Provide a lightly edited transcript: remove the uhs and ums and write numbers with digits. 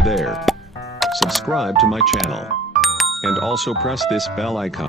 Hey there. Subscribe to my channel. And also press this bell icon.